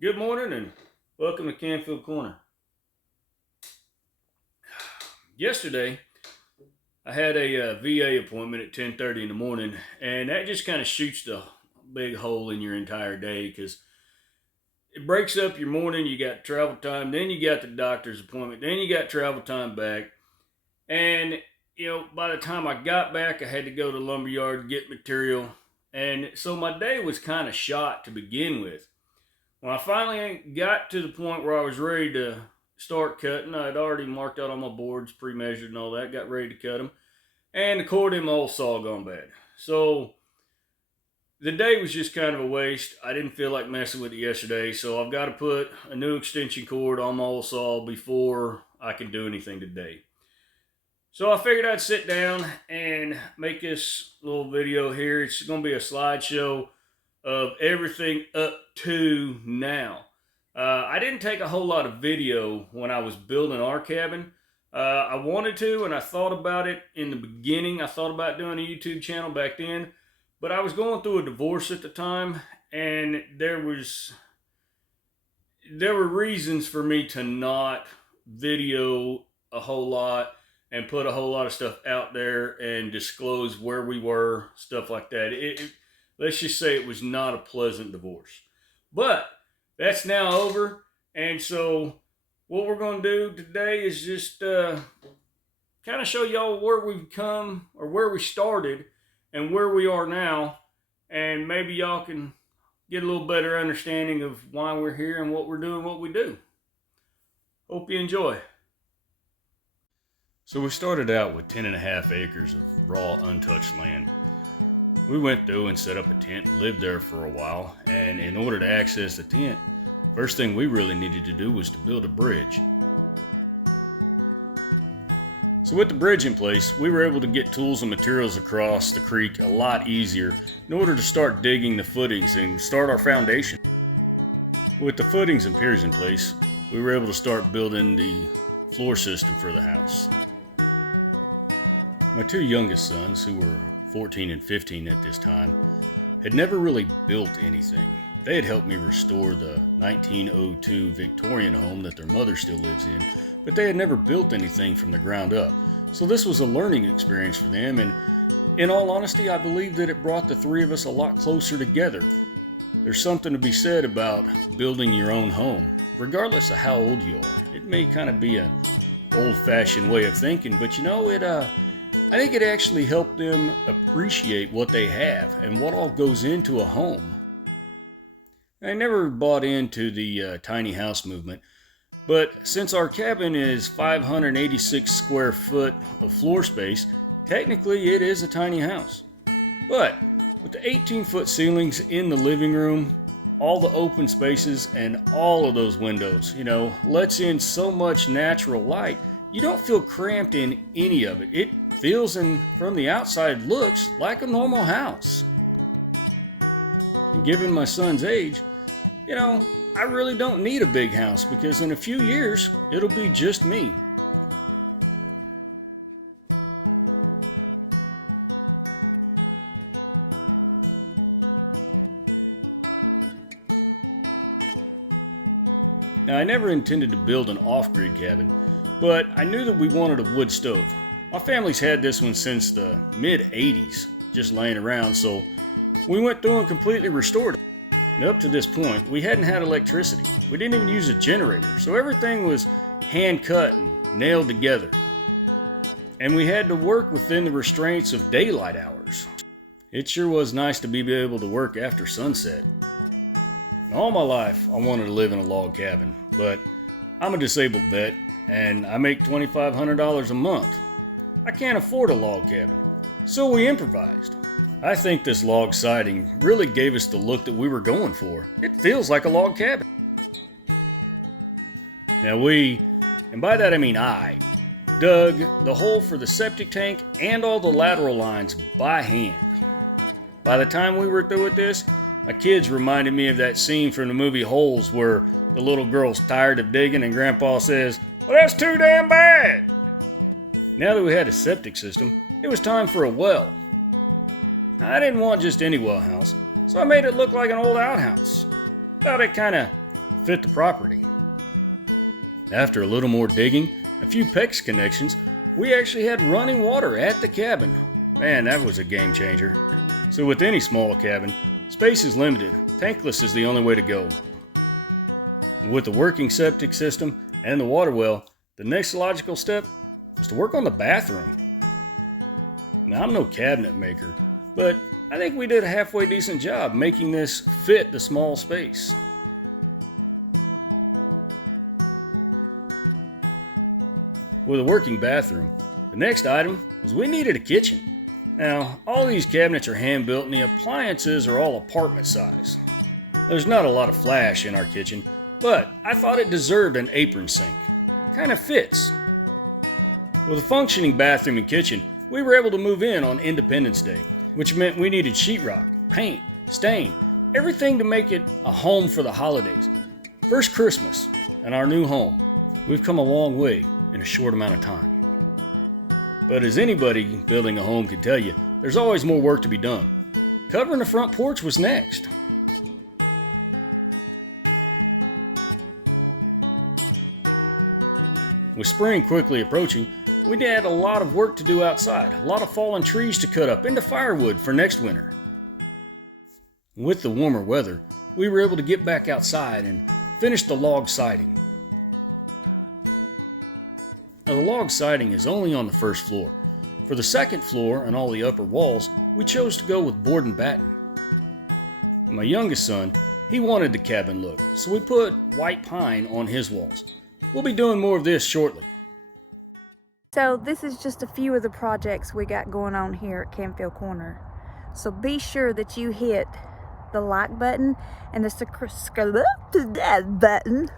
Good morning and welcome to Canfield Corner. Yesterday, I had a VA appointment at 10:30 in the morning, and that just kind of shoots the big hole in your entire day because it breaks up your morning. You got travel time, then you got the doctor's appointment, then you got travel time back, and by the time I got back, I had to go to the lumberyard get material, and so my day was kind of shot to begin with. When I finally got to the point where I was ready to start cutting, I had already marked out all my boards, pre-measured and all that, got ready to cut them, and the cord in my old saw gone bad. So the day was just kind of a waste. I didn't feel like messing with it yesterday, so I've got to put a new extension cord on my old saw before I can do anything today. So I figured I'd sit down and make this little video here. It's going to be a slideshow of everything up to now. I didn't take a whole lot of video when I was building our cabin. I wanted to, and I thought about it in the beginning. I thought about doing a YouTube channel back then, but I was going through a divorce at the time, and there were reasons for me to not video a whole lot and put a whole lot of stuff out there and disclose where we were, stuff like that. Let's just say it was not a pleasant divorce. But that's now over. And so what we're going to do today is just kind of show y'all where we've come, or where we started and where we are now. And maybe y'all can get a little better understanding of why we're here and what we're doing, what we do. Hope you enjoy. So we started out with 10.5 acres of raw, untouched land. We went through and set up a tent and lived there for a while, and in order to access the tent, first thing we really needed to do was to build a bridge. So with the bridge in place, we were able to get tools and materials across the creek a lot easier in order to start digging the footings and start our foundation. With the footings and piers in place, we were able to start building the floor system for the house. My two youngest sons, who were 14 and 15 at this time, had never really built anything. They had helped me restore the 1902 Victorian home that their mother still lives in, but they had never built anything from the ground up. So this was a learning experience for them, and in all honesty, I believe that it brought the three of us a lot closer together. There's something to be said about building your own home, regardless of how old you are. It may kind of be an old-fashioned way of thinking, but I think it actually helped them appreciate what they have and what all goes into a home. I never bought into the tiny house movement, but since our cabin is 586 square foot of floor space, technically it is a tiny house. But with the 18-foot ceilings in the living room, all the open spaces and all of those windows, lets in so much natural light, you don't feel cramped in any of it. It feels and from the outside looks like a normal house. And given my son's age, I really don't need a big house because in a few years, it'll be just me. Now, I never intended to build an off-grid cabin, but I knew that we wanted a wood stove. My family's had this one since the mid-80s, just laying around, so we went through and completely restored it. And up to this point, we hadn't had electricity. We didn't even use a generator, so everything was hand-cut and nailed together. And we had to work within the restraints of daylight hours. It sure was nice to be able to work after sunset. All my life, I wanted to live in a log cabin, but I'm a disabled vet, and I make $2,500 a month. I can't afford a log cabin, so we improvised. I think this log siding really gave us the look that we were going for. It feels like a log cabin. Now and by that I mean I, dug the hole for the septic tank and all the lateral lines by hand. By the time we were through with this, my kids reminded me of that scene from the movie Holes where the little girl's tired of digging and Grandpa says, "Well, that's too damn bad." Now that we had a septic system, it was time for a well. I didn't want just any well house, so I made it look like an old outhouse. Thought it kind of fit the property. After a little more digging, a few PEX connections, we actually had running water at the cabin. Man, that was a game changer. So with any small cabin, space is limited. Tankless is the only way to go. With the working septic system and the water well, the next logical step was to work on the bathroom. Now, I'm no cabinet maker, but I think we did a halfway decent job making this fit the small space. With a working bathroom, the next item was we needed a kitchen. Now, all these cabinets are hand-built and the appliances are all apartment size. There's not a lot of flash in our kitchen, but I thought it deserved an apron sink. Kind of fits. With a functioning bathroom and kitchen, we were able to move in on Independence Day, which meant we needed sheetrock, paint, stain, everything to make it a home for the holidays. First Christmas and our new home. We've come a long way in a short amount of time. But as anybody building a home can tell you, there's always more work to be done. Covering the front porch was next. With spring quickly approaching, we had a lot of work to do outside, a lot of fallen trees to cut up into firewood for next winter. With the warmer weather, we were able to get back outside and finish the log siding. Now, the log siding is only on the first floor. For the second floor and all the upper walls, we chose to go with board and batten. My youngest son, he wanted the cabin look, so we put white pine on his walls. We'll be doing more of this shortly. So this is just a few of the projects we got going on here at Canfield Corner. So be sure that you hit the like button and the subscribe button